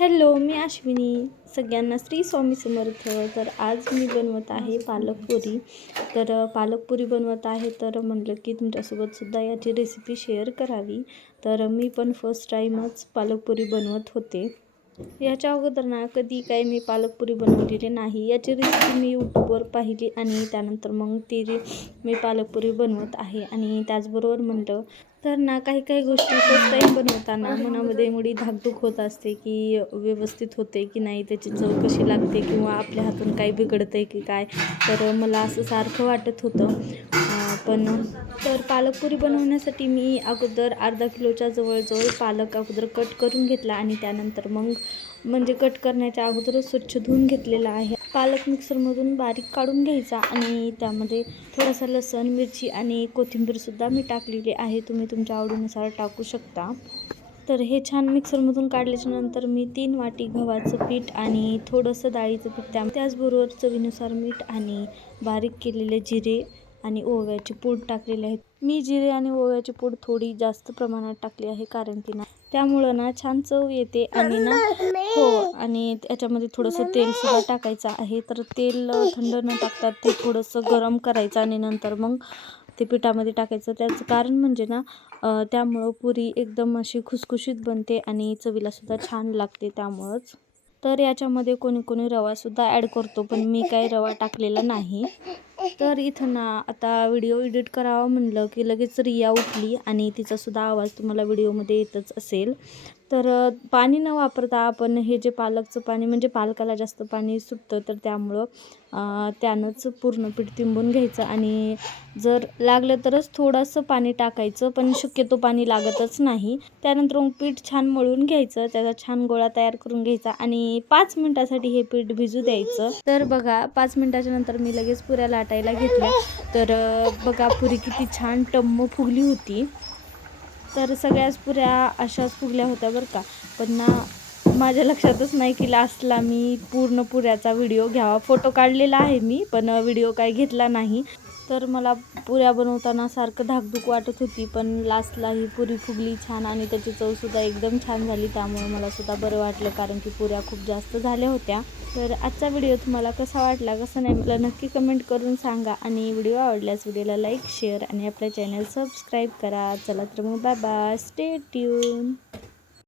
Hello, मी अश्विनी. सगळ्यांना श्री स्वामी समर्थ. तर आज मी बनवत आहे पालकपुरी. पालकपुरी बनवत आहे तर म्हटलं की तुमच्यासोबतसुद्धा याची रेसिपी शेअर करावी. तर मी पण फर्स्ट टाईमच पालकपुरी बनवत होते. याच्या अगोदर ना कधी काही मी पालकपुरी बनवलेली नाही. याची रेसिपी मी यूट्यूबवर पाहिली आणि त्यानंतर मग ती मी पालकपुरी बनवत आहे. आणि त्याचबरोबर म्हटलं तर ना काही गोष्टी फर्स्ट टाईम बनवताना मनामध्ये एवढी धाकधूक होत असते की व्यवस्थित होते की नाही, त्याची चव कशी लागते किंवा आपल्या हातून काही बिघडतं आहे की काय. तर मला असं सारखं वाटत होतं. तर पालकपुरी बनवण्यासाठी मी अगोदर अर्धा किलोच्या जवळजवळ पालक अगोदर कट करून घेतला आणि त्यानंतर मग म्हणजे कट करण्याच्या अगोदरच स्वच्छ धुवून घेतलेला आहे. पालक मिक्सरमधून बारीक काढून घ्यायचा आणि त्यामध्ये थोडासा लसूण, मिरची आणि कोथिंबीरसुद्धा मी टाकलेली आहे. तुम्ही तुमच्या आवडीनुसार टाकू शकता. तर हे छान मिक्सरमधून काढल्याच्या नंतर मी 3 वाटी गव्हाचं पीठ आणि थोडंसं डाळीचं पीठ, त्याचबरोबर चवीनुसार मीठ आणि बारीक केलेले जिरे आणि ओव्याची पूड टाकलेले आहेत. मी जिरे आणि ओव्याची पूड थोडी जास्त प्रमाणात टाकली आहे कारण की त्यामुळं ना छान चव येते. आणि त्याच्यामध्ये थोडंसं तेलसुद्धा टाकायचं आहे. तर तेल थंड न टाकता ते थोडंसं गरम करायचं आणि नंतर मग ते पिठामध्ये टाकायचं. त्याचं कारण म्हणजे ना त्यामुळं पुरी एकदम अशी खुसखुशीत बनते आणि चवीलासुद्धा छान लागते त्यामुळंच. तर याच्यामध्ये कोणी रवासुद्धा ॲड करतो, पण मी काही रवा टाकलेला नाही. तर इथं ना आता व्हिडिओ एडिट करावा म्हणलं की लगेच रिया उठली आणि तिचासुद्धा आवाज तुम्हाला व्हिडिओमध्ये येतच असेल. तर पाणी न वापरता आपण हे जे पालकचं पाणी म्हणजे पालकाला जास्त पाणी सुटतं, तर त्यामुळं त्यानंच पूर्ण पीठ तिंबून घ्यायचं आणि जर लागलं तरच थोडंसं पाणी टाकायचं, पण शक्यतो पाणी लागतच नाही. त्यानंतर मग पीठ छान मळून घ्यायचं, त्याचा छान गोळा तयार करून घ्यायचा आणि 5 मिनटासाठी हे पीठ भिजू द्यायचं. तर बघा 5 मिनटाच्या नंतर मी लगेच पुऱ्या लाटायला घेतल्या. तर बघा पुरी किती छान टम्म फुगली होती. तर सगळ्याच पुऱ्या अशाच फुगल्या होत्या बरं का. पण ना माझ्या लक्षातच नाही की लास्टला मी पूर्ण पुऱ्याचा व्हिडिओ घ्यावा. फोटो काढलेला आहे मी, पण व्हिडिओ काही घेतला नाही. तर मला पुऱ्या बनवताना सारखं धाकधूक वाटत होती, पण लास्टला ही पुरी फुगली छान आणि त्याची चवसुद्धा एकदम छान झाली. त्यामुळे मलासुद्धा बरं वाटलं कारण की पुऱ्या खूप जास्त झाल्या होत्या. तर आजचा व्हिडिओ तुम्हाला कसा वाटला, कसा नाही, मला नक्की कमेंट करून सांगा. आणि व्हिडिओ आवडल्यास व्हिडिओला लाईक, शेअर आणि आपल्या चॅनल सबस्क्राईब करा. चला तर मग बाय बाय, स्टे ट्यून.